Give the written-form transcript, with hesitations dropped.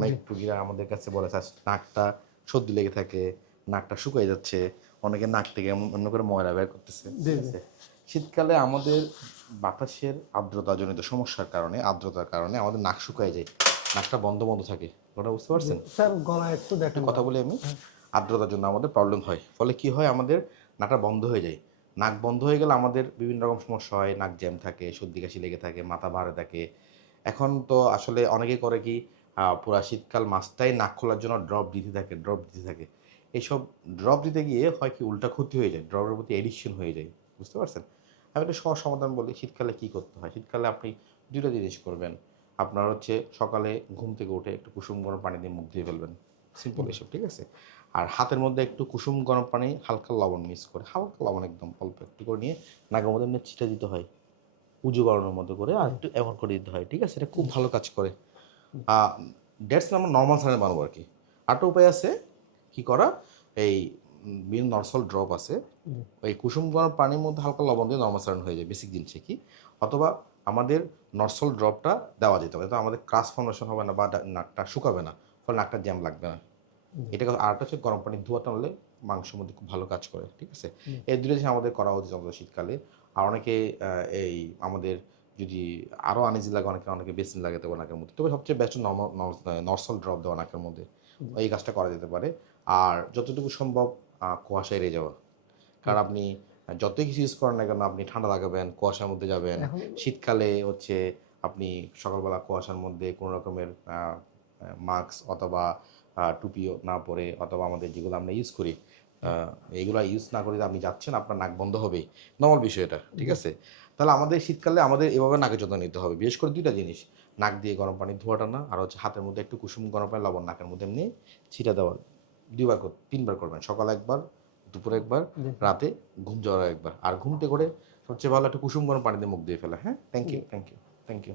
অনেক রুগীরা আমাদের কাছে বলে স্যার নাকটা সর্দি লেগে থাকে, নাকটা শুকিয়ে যাচ্ছে, অনেকে নাক থেকে অন্য করে ময়লা বের করতেছে, ঠিক আছে। শীতকালে আমাদের বাতাসের আর্দ্রতাজনিত সমস্যার কারণে, আর্দ্রতার কারণে আমাদের নাক শুকায় যায়, নাকটা বন্ধ বন্ধ থাকে। ওটা বুঝতে পারছেন? স্যার গলা একটু দেখেন কথা বলি আমি, আর্দ্রতার জন্য আমাদের প্রবলেম হয়, ফলে কি হয় আমাদের নাকটা বন্ধ হয়ে যায়। নাক বন্ধ হয়ে গেলে আমাদের বিভিন্ন রকম সমস্যা হয়, নাক জ্যাম থাকে, সর্দি কাশি লেগে থাকে, মাথা ভারে থাকে। এখন তো আসলে অনেকে করে কি পুরা শীতকাল মাসটাই নাক খোলার জন্য ড্রপ দিতে থাকে, ড্রপ দিতে থাকে। এইসব ড্রপ দিতে গিয়ে হয় কি উল্টা ক্ষতি হয়ে যায়, ড্রপের প্রতি এডিকশন হয়ে যায়। বুঝতে পারছেন? আমি একটা সহজ সমাধান বলি, শীতকালে কী করতে হয়। শীতকালে আপনি দুটো জিনিস করবেন। আপনার হচ্ছে সকালে ঘুম থেকে উঠে একটু কুসুম গরম পানি দিয়ে মুখ ধুয়ে ফেলবেন, সিম্পল এসব, ঠিক আছে। আর হাতের মধ্যে একটু কুসুম গরম পানি, হালকা লবণ মিক্স করে, হালকা লবণ একদম অল্প একটু করে নিয়ে নাকের মধ্যে এমনি ছিটা দিতে হয়, উজু বাড়ানোর মতো করে, আর একটু এমন করে দিতে হয়, ঠিক আছে। এটা খুব ভালো কাজ করে। ডেটস আমরা নর্মাল স্যালাইন বানাবো আর কি। আরেকটা উপায় আছে কি করা, এই বিভিন্ন নর্সল ড্রপ আছে, ওই কুসুম গরম পানির মধ্যে হালকা লবণ দিয়ে নর্মাল স্যালাইন হয়ে যায়, বেসিক জিনিস কি। অথবা আমাদের নর্সল ড্রপটা দেওয়া যেতে পারে, তো আমাদের ক্রাস ফর্মেশন হবে না বা নাকটা শুকাবে না, ফলে নাকটা জ্যাম লাগবে না। এটা আরেকটা হচ্ছে গরম পানি ধোয়া টানলে মাংসের মধ্যে খুব ভালো কাজ করে, ঠিক আছে। এই দুটো জিনিস আমাদের করা উচিত আমাদের শীতকালে। আর অনেকে এই আমাদের যদি আরও আনিজি লাগে, অনেকে অনেকে বেসিন লাগাতে পারে নাকের মধ্যে, তবে সবচেয়ে বেস্ট নর্সল ড্রপ দেওয়া নাকের মধ্যে, এই কাজটা করা যেতে পারে। আর যতটুকু সম্ভব কুয়াশা এড়িয়ে যাওয়া, কারণ আপনি যতই কিছু ইউজ করেন না কেন, আপনি ঠান্ডা লাগাবেন, কুয়াশার মধ্যে যাবেন। শীতকালে হচ্ছে আপনি সকালবেলা কুয়াশার মধ্যে কোনো রকমের মাস্ক অথবা টুপিও না পরে, অথবা আমাদের যেগুলো আমরা ইউজ করি এইগুলো ইউজ না করে আপনি যাচ্ছেন, আপনার নাক বন্ধ হবেই, নর্মাল বিষয় এটা, ঠিক আছে। তাহলে আমাদের শীতকালে আমাদের এভাবে নাকের যত্ন নিতে হবে, বিশেষ করে দুইটা জিনিস, নাক দিয়ে গরম পানি ধোয়া টানা, আর হচ্ছে হাতের মধ্যে একটু কুসুম গরম পানি লবণ নাকের মধ্যে এমনি ছিটা দেওয়া। তিনবার করবেন, সকালে একবার, দুপুরে একবার, রাতে ঘুম যাওয়ার একবার। আর ঘুমতে করে সবচেয়ে ভালো একটা কুসুম গরম পানি দিয়ে মুখ দিয়ে ফেলা। হ্যাঁ, thank you, thank you, thank you.